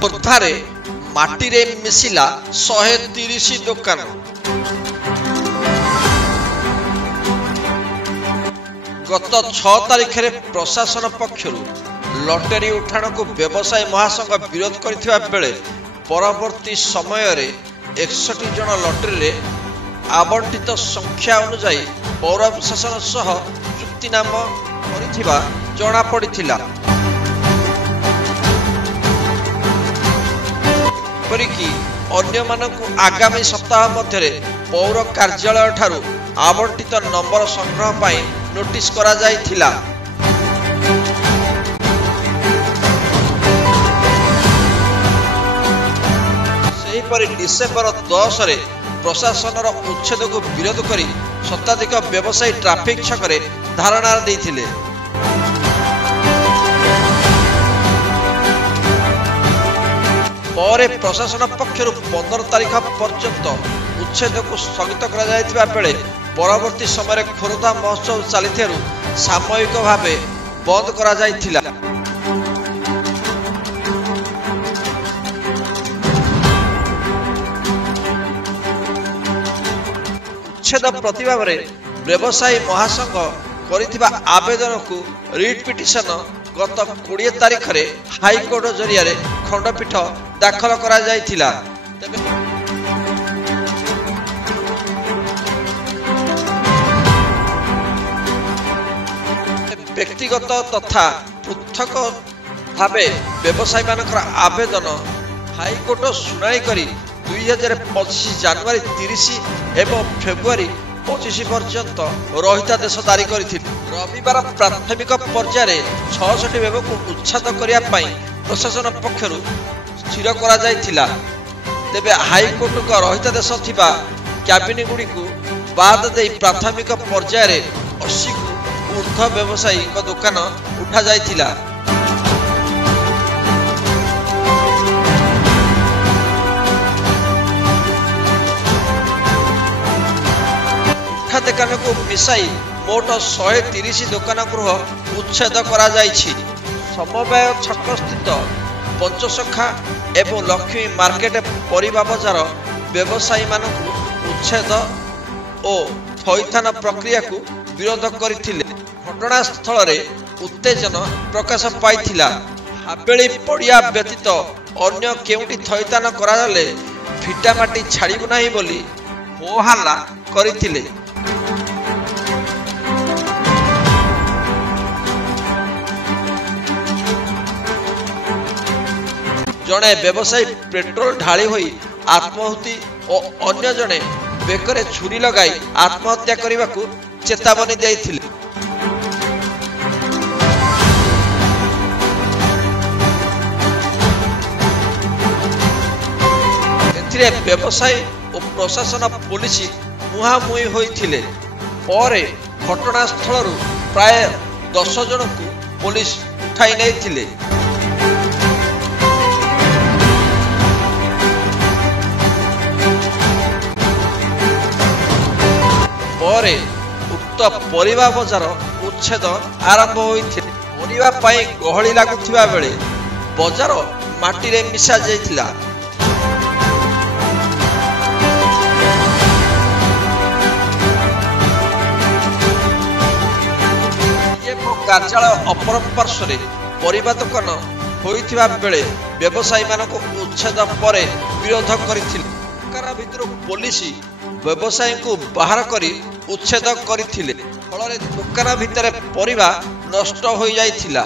ଖୋର୍ଦ୍ଧାରେ ମାଟିରେ ମିଶିଲା 130 ଦୋକାନ। ଗତ 6 ତାରିଖରେ ପ୍ରଶାସନ ପକ୍ଷରୁ ଲଟେରୀ ଉଠାଣକୁ ବ୍ୟବସାୟୀ ମହାସଂଘ ବିରୋଧ କରିଥିବା ବେଳେ ପରବର୍ତ୍ତୀ ସମୟରେ 61 ଜଣ ଲଟେରୀରେ ଆବଣ୍ଟିତ ସଂଖ୍ୟା ଅନୁଯାୟୀ ପୌର ପ୍ରଶାସନ ସହ ଚୁକ୍ତିନାମା କରିଥିବା ଜଣାପଡ଼ିଥିଲା। ଏପରିକି ଅନ୍ୟମାନଙ୍କୁ ଆଗାମୀ ସପ୍ତାହ ମଧ୍ୟରେ ପୌର କାର୍ଯ୍ୟାଳୟ ଠାରୁ ଆବଣ୍ଟିତ ନମ୍ବର ସଂଗ୍ରହ ପାଇଁ ନୋଟିସ କରାଯାଇଥିଲା। ସେହିପରି ଡିସେମ୍ବର 10ରେ ପ୍ରଶାସନର ଉଚ୍ଛେଦକୁ ବିରୋଧ କରି ଶତାଧିକ ବ୍ୟବସାୟୀ ଟ୍ରାଫିକ ଛକରେ ଧାରଣା ଦେଇଥିଲେ। ପରେ ପ୍ରଶାସନ ପକ୍ଷରୁ 15 ତାରିଖ ପର୍ଯ୍ୟନ୍ତ ଉଚ୍ଛେଦକୁ ସ୍ଥଗିତ କରାଯାଇଥିବା ବେଳେ ପରବର୍ତ୍ତୀ ସମୟରେ ଖୋର୍ଦ୍ଧା ମହୋତ୍ସବ ଚାଲିଥିବାରୁ ସାମୟିକ ଭାବେ ବନ୍ଦ କରାଯାଇଥିଲା। ଉଚ୍ଛେଦ ପ୍ରତିବାଦରେ ବ୍ୟବସାୟୀ ମହାସଂଘ କରିଥିବା ଆବେଦନକୁ ରିଟ୍ ପିଟିସନ ଗତ 20 ତାରିଖରେ ହାଇକୋର୍ଟ ଜରିଆରେ ଖଣ୍ଡପୀଠ ଦାଖଲ କରାଯାଇଥିଲା। ବ୍ୟକ୍ତିଗତ ତଥା ପୃଥକ ଭାବେ ବ୍ୟବସାୟୀମାନଙ୍କର ଆବେଦନ ହାଇକୋର୍ଟ ଶୁଣାଣି କରି 2025 ଜାନୁଆରୀ 30 ଏବଂ ଫେବୃଆରୀ 25 ପର୍ଯ୍ୟନ୍ତ ରହିତାଦେଶ ଜାରି କରିଥିଲେ। ରବିବାର ପ୍ରାଥମିକ ପର୍ଯ୍ୟାୟରେ 66 ବେବକୁ ଉଚ୍ଛେଦ କରିବା ପାଇଁ ପ୍ରଶାସନ ପକ୍ଷରୁ ସ୍ଥିର କରାଯାଇଥିଲା। ତେବେ ହାଇକୋର୍ଟଙ୍କ ରହିତାଦେଶ ଥିବା କ୍ୟାବିନଗୁଡ଼ିକୁ ବାଦ ଦେଇ ପ୍ରାଥମିକ ପର୍ଯ୍ୟାୟରେ 80କୁ ଊର୍ଦ୍ଧ୍ୱ ବ୍ୟବସାୟୀଙ୍କ ଦୋକାନ ଉଠାଯାଇଥିଲା। ଦୋକାନକୁ ମିଶାଇ ମୋଟ 130 ଦୋକାନ ଗୃହ ଉଚ୍ଛେଦ କରାଯାଇଛି। ସମବାୟ ଛକ ସ୍ଥିତ ପଞ୍ଚସଖା ଏବଂ ଲକ୍ଷ୍ମୀ ମାର୍କେଟ ପରିବା ବଜାର ବ୍ୟବସାୟୀମାନଙ୍କୁ ଉଚ୍ଛେଦ ଓ ଥଇଥାନ ପ୍ରକ୍ରିୟାକୁ ବିରୋଧ କରିଥିଲେ। ଘଟଣାସ୍ଥଳରେ ଉତ୍ତେଜନା ପ୍ରକାଶ ପାଇଥିଲା। ହାବେଳି ପଡ଼ିଆ ବ୍ୟତୀତ ଅନ୍ୟ କେଉଁଠି ଥଇଥାନ କରାଗଲେ ଭିଟାମାଟି ଛାଡ଼ିବୁ ନାହିଁ ବୋଲି ହୋହାଲ୍ଲା କରିଥିଲେ। ଜଣେ ବ୍ୟବସାୟୀ ପେଟ୍ରୋଲ ଢାଳି ହୋଇ ଆତ୍ମାହୁତି ଓ ଅନ୍ୟ ଜଣେ ବେକରେ ଛୁରୀ ଲଗାଇ ଆତ୍ମହତ୍ୟା କରିବାକୁ ଚେତାବନୀ ଦେଇଥିଲେ। ଏଥିରେ ବ୍ୟବସାୟୀ ଓ ପ୍ରଶାସନ ପୋଲିସ ମୁହାଁମୁହିଁ ହୋଇଥିଲେ। ପରେ ଘଟଣାସ୍ଥଳରୁ ପ୍ରାୟ 10 ଜଣଙ୍କୁ ପୋଲିସ ଉଠାଇ ନେଇଥିଲେ। ପରେ ଉକ୍ତ ପରିବା ବଜାର ଉଚ୍ଛେଦ ଆରମ୍ଭ ହୋଇଥିଲା। ପରିବା ପାଇଁ ଗହଳି ଲାଗୁଥିବା ବେଳେ ବଜାର ମାଟିରେ ମିଶା ଯାଇଥିଲା। କାର୍ଯ୍ୟାଳୟ ଅପର ପାର୍ଶ୍ୱରେ ପରିବା ଦୋକାନ ହୋଇଥିବା ବେଳେ ବ୍ୟବସାୟୀମାନଙ୍କୁ ଉଚ୍ଛେଦ ପରେ ବିରୋଧ କରିଥିଲେ। ଦୋକାନ ଭିତରୁ ପୋଲିସ ବ୍ୟବସାୟୀଙ୍କୁ ବାହାର କରି ଉଚ୍ଛେଦ କରିଥିଲେ। ଫଳରେ ଦୋକାନ ଭିତରେ ପରିବା ନଷ୍ଟ ହୋଇଯାଇଥିଲା।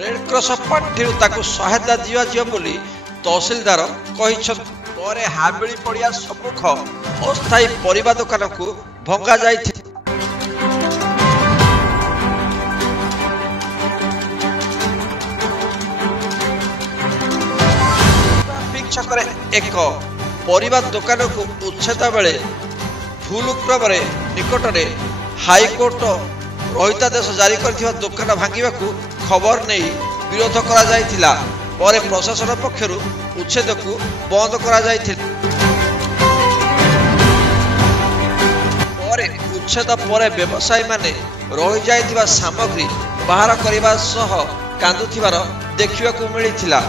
ରେଡ୍କ୍ରସ ପାଣ୍ଠିରୁ ତାକୁ ସହାୟତା ଦିଆଯିବ ବୋଲି ତହସିଲଦାର କହିଛନ୍ତି। ପରେ ହାବେଳି ପଡ଼ିଆ ସମ୍ମୁଖ ଅସ୍ଥାୟୀ ପରିବା ଦୋକାନକୁ ଭଙ୍ଗା ଯାଇଥିଲା। ଛକରେ ଏକ ପରିବା ଦୋକାନକୁ ଉଚ୍ଛେଦ ବେଳେ ଭୁଲ କ୍ରମରେ ନିକଟରେ ହାଇକୋର୍ଟ ରହିତାଦେଶ ଜାରି କରିଥିବା ଦୋକାନ ଭାଙ୍ଗିବାକୁ ଖବର ନେଇ ବିରୋଧ କରାଯାଇଥିଲା। ପରେ ପ୍ରଶାସନ ପକ୍ଷରୁ ଉଚ୍ଛେଦକୁ ବନ୍ଦ କରାଯାଇଥିଲା। ପରେ ଉଚ୍ଛେଦ ପରେ ବ୍ୟବସାୟୀମାନେ ରହିଯାଇଥିବା ସାମଗ୍ରୀ ବାହାର କରିବା ସହ କାନ୍ଦୁଥିବାର ଦେଖିବାକୁ ମିଳିଥିଲା।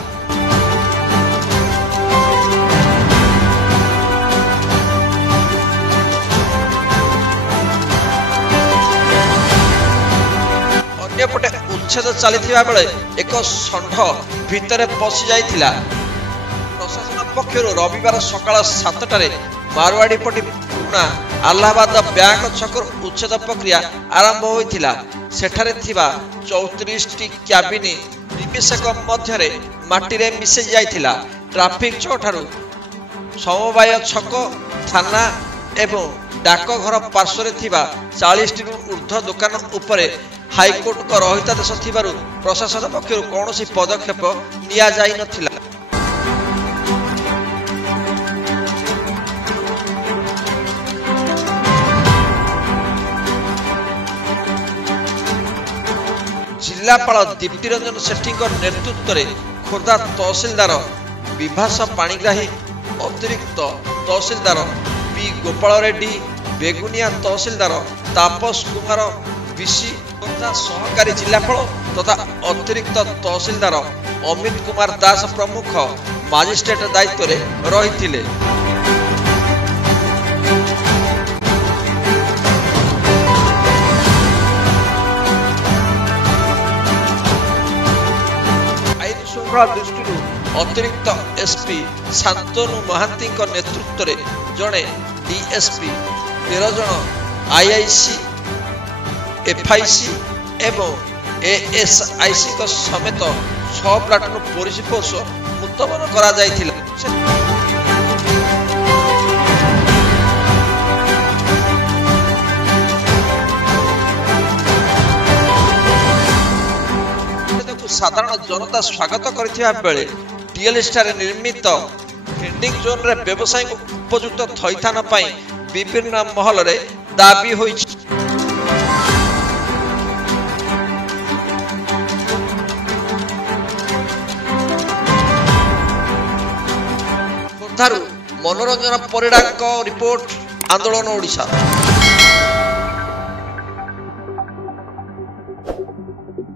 ଅନ୍ୟପଟେ ଉଚ୍ଛେଦ ଚାଲିଥିବା ବେଳେ ଏକ ଷଣ୍ଢ ଭିତରେ ପଶି ଯାଇଥିଲା। ପ୍ରଶାସନ ପକ୍ଷରୁ ରବିବାର ସକାଳ 7ଟାରେ ମାରୱାଡିପଟି ପୁରୁଣା ଆହ୍ଲାବାଦ ବ୍ୟାଙ୍କ ଛକରୁ ଉଚ୍ଛେଦ ପ୍ରକ୍ରିୟା ଆରମ୍ଭ ହୋଇଥିଲା। ସେଠାରେ ଥିବା 34ଟି କ୍ୟାବିନ ନିମିଷକ ମଧ୍ୟରେ ମାଟିରେ ମିଶି ଯାଇଥିଲା। ଟ୍ରାଫିକ ଛକ ଠାରୁ ସମବାୟ ଛକ, ଥାନା ଏବଂ ଡାକଘର ପାର୍ଶ୍ୱରେ ଥିବା 40ଟିରୁ ଉର୍ଦ୍ଧ୍ୱ ଦୋକାନ ଉପରେ ହାଇକୋର୍ଟଙ୍କ ରହିତାଦେଶ ଥିବାରୁ ପ୍ରଶାସନ ପକ୍ଷରୁ କୌଣସି ପଦକ୍ଷେପ ନିଆଯାଇନଥିଲା। ଜିଲ୍ଲାପାଳ ଦୀପ୍ତି ରଞ୍ଜନ ସେଠୀଙ୍କ ନେତୃତ୍ୱରେ ଖୋର୍ଦ୍ଧା ତହସିଲଦାର ବିଭାସ ପାଣିଗ୍ରାହୀ, ଅତିରିକ୍ତ ତହସିଲଦାର ପି ଗୋପାଳ ରେଡ୍ଡି, ବେଗୁନିଆ ତହସିଲଦାର ତାପସ କୁମାର ବିଶି, ଖୋର୍ଦ୍ଧା ସହକାରୀ ଜିଲ୍ଲାପାଳ ତଥା ଅତିରିକ୍ତ ତହସିଲଦାର ଅମିତ କୁମାର ଦାସ ପ୍ରମୁଖ ମାଜିଷ୍ଟ୍ରେଟ ଦାୟିତ୍ୱରେ ରହିଥିଲେ। ଦୃଷ୍ଟିରୁ ଅତିରିକ୍ତ ଏସ୍ପି ଶାନ୍ତନୁ ମହାନ୍ତିଙ୍କ ନେତୃତ୍ୱରେ ଜଣେ ଡିଏସ୍ପି, 13 ଜଣ ଆଇଆଇସି, ଏଫ୍ଆଇସି ଏବଂ ଏଏସ୍ଆଇସିଙ୍କ ସମେତ 6 ପ୍ଲାଟୁନ ପୋଲିସ ଫୋର୍ସ ମୁତୟନ କରାଯାଇଥିଲା। ସାଧାରଣ ଜନତା ସ୍ୱାଗତ କରିଥିବା ବେଳେ ଟିଏଲ୍ଏସ୍ଠାରେ ନିର୍ମିତ ଭେଣ୍ଡିଂ ଜୋନ୍ରେ ବ୍ୟବସାୟୀଙ୍କୁ ଉପଯୁକ୍ତ ଥଇଥାନ ପାଇଁ ବିଭିନ୍ନ ମହଲରେ ଦାବି ହୋଇଛି। ଖୋର୍ଦ୍ଧାରୁ ମନୋରଞ୍ଜନ ପରିଡ଼ାଙ୍କ ରିପୋର୍ଟ, ଆନ୍ଦୋଳନ ଓଡ଼ିଶା।